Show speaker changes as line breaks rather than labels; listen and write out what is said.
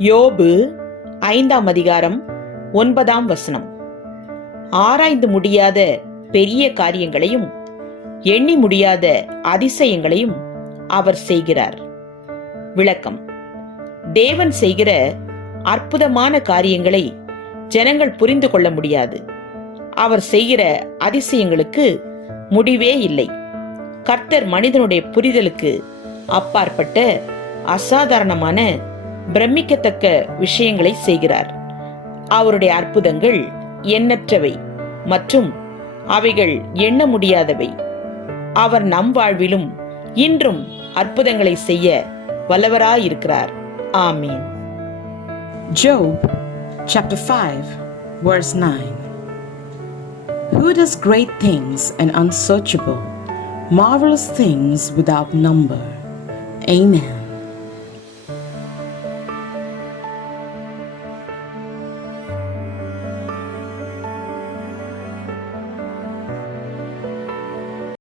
யோபு ஐந்தாம் அதிகாரம் ஒன்பதாம் வசனம். ஆராய்ந்து முடியாத பெரிய காரியங்களையும் எண்ணி முடியாத அதிசயங்களையும் அவர் செய்கிறார். விளக்கம். தேவன் செய்கிற அற்புதமான காரியங்களை ஜனங்கள் புரிந்து கொள்ள முடியாது. அவர் செய்கிற அதிசயங்களுக்கு முடிவே இல்லை. கர்த்தர் மனிதனுடைய புரிதலுக்கு அப்பாற்பட்ட அசாதாரணமான பிரமிக்கத்தக்க விஷயங்களை செய்கிறார் அவருடைய அற்புதங்கள் எண்ணற்றவை மற்றும் அவைகள் எண்ண முடியாதவை அவர் நம் வாழ்விலும் இன்றும் அற்புதங்களை செய்ய வல்லவராயிருக்கிறார் ஆமீன்
Job chapter 5, verse 9. Who does great things and unsearchable, marvelous things without number? Amen.